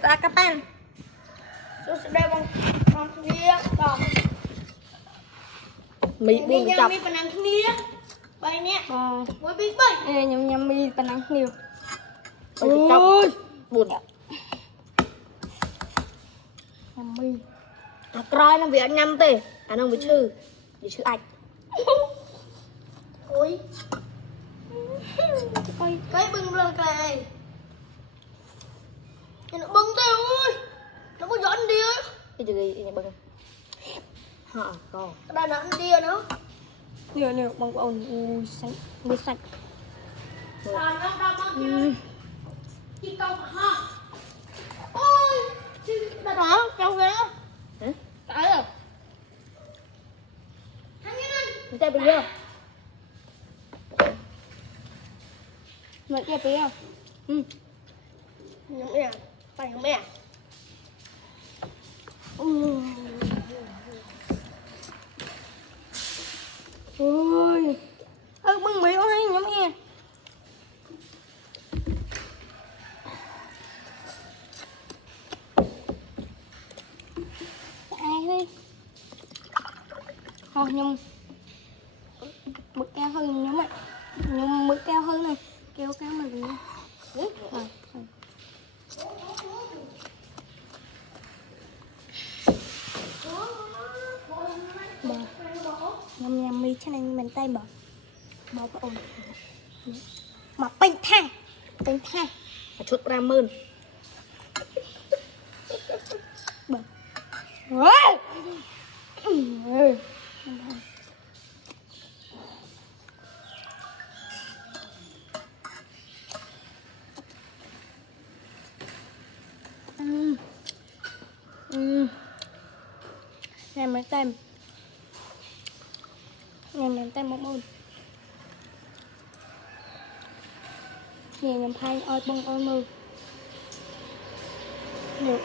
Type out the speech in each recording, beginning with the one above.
mình ta cắp ăn số sẽ đây bằng kia đỏ mì buông cái chọc mi phần ăn kia bay nè với biết bay nhầm mi phần ăn nhiều ôi buồn nhầm mi coi nó bị ăn nhầm tê anh không bị chư ảnh ôi cái bưng lên này nó bưng tao ơi nó có giỡn đi á cái gì này bưng hả còn đây là ăn đi nữa nhiều bằng ồn ui sạch mới sạch chị câu ha ôi đã đó câu ghê hả tại rồi mình chơi bây giờ mẹ chơi bây giờ nhắm mẹ phải nhắm mẹ ôi bưng mỹ ơi nhắm mẹ ai đi thôi nhưng mực keo hơi nhóm ạ nhưng mực keo hơi này keo kéo mình nhầm mi cho nên mình tay bỏ cái ồn mà bênh thang chút ra mơn này mấy tem một môn nè nhầm thay oi bông oi mơ được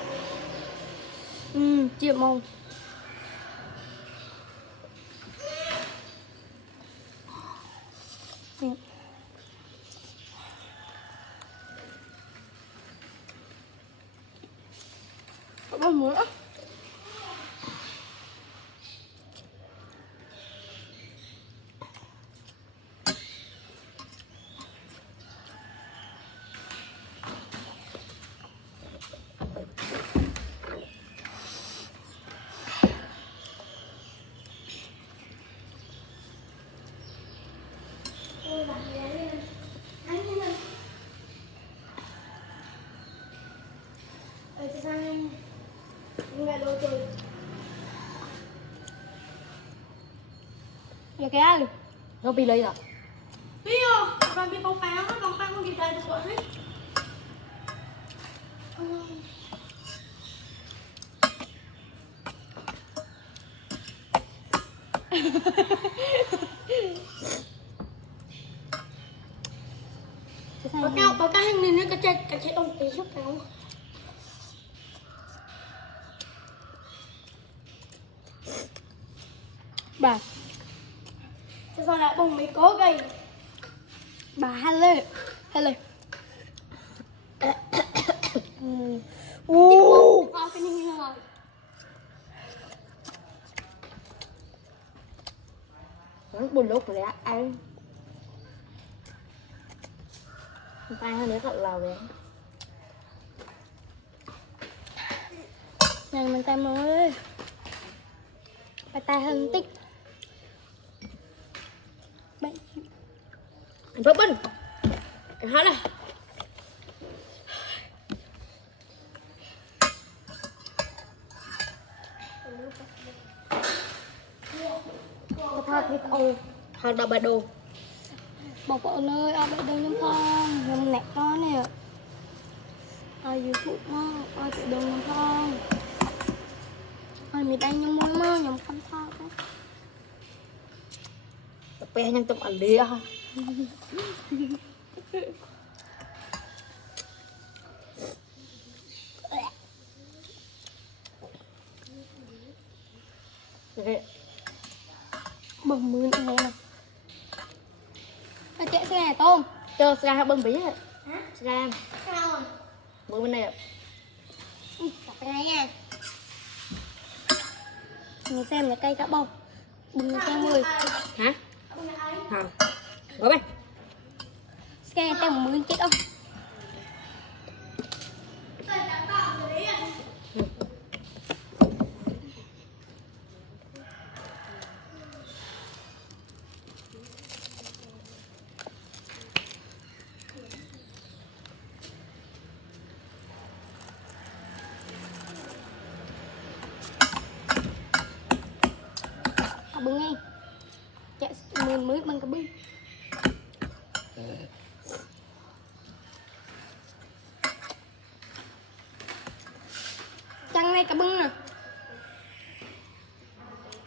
chịu mông có bông muối á Dạ cái ơi nó bị lấy à biết không còn bị bông pháo nó còn không kịp đây được rồi hết có cái hình này nữa cái chạy đông tí chút nào bà sao lại bông mấy cố gây bà hello cái này rồi nó buồn lúc rồi ăn tay hơn nữa thật là vậy này mình tay mới tay hơn tích anh Phước Bình anh hết này thôi đâu bà đồ bọc vợ ơi ai bị đâu nhâm phong nhâm nẹt con nè ai dưới phụ mà ai bị đâu nhâm phong ai mình đang nhâm môi mơ nhâm con thao đó tập pe nhân tâm ảnh lia ha bầm mưa nữa nè chạy xe này tôm cho ra bưng bí hả? Ra sao rồi bưng bên này cái này nha. Mình xem là cây cả bông. Đừng xem 10. Hả? Không. Gói bên. Xem tem 10 chết không? Bưng ngay chạy mình mới bằng cái bưng chăng này cả bưng nè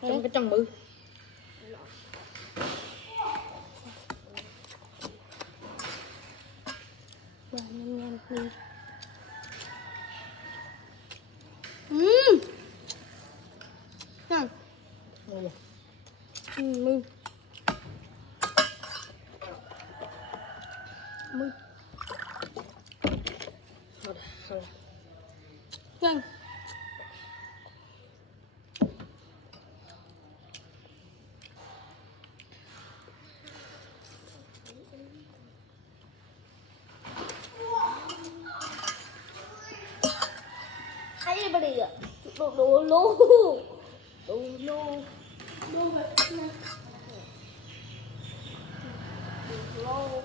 Trong cái trong bự. nè Mười. mưng mưng Thôi, thôi. nhanh Hay bà đi ạ. Đồ lô. Đồ lô. đâu vậy nè Lô.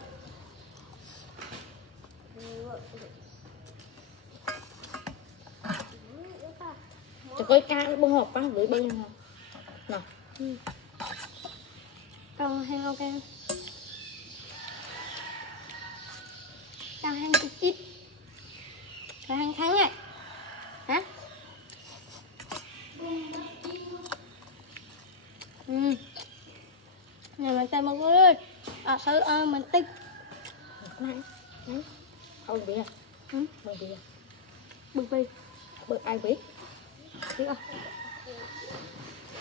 Cho coi ca bông hộp á, gửi bông hộp. Nào. còn hàng ok còn hàng chút ít còn hàng tháng này hả nhà mình tay một ơi thử mình tích Này. Không biết à? Không biết à? bực bì Bực ai biết? biết không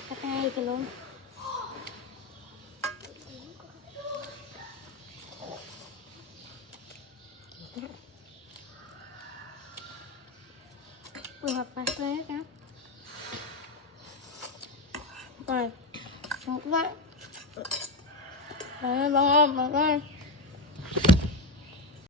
cắt hai cho luôn vừa hợp bài thế cả rồi một vậy đấy bằng ôm bằng ơi